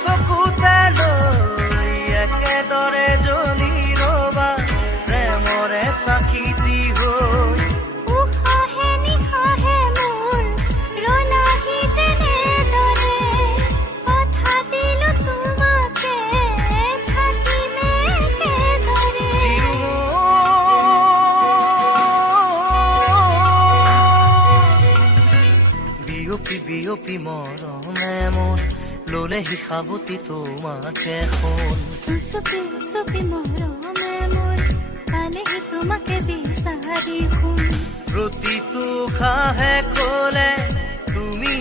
চকুতে লৈ একেদৰে জ্বলি ৰবা প্ৰেমৰে চাকি দি হৈ উশাহে নিশাহে মোৰ ৰলাহি যেনেদৰে কথা দিলো তোমাকে থাকিমে একেদৰে বিয়পি বিয়পি মৰমে মোৰ ললেহি সাৱতি তোমাকে শুন উচপি উচপি মৰমে মোৰ পালেহি তোমাকে বিচাৰি শুন প্ৰতিটো খাহে কলে তুমি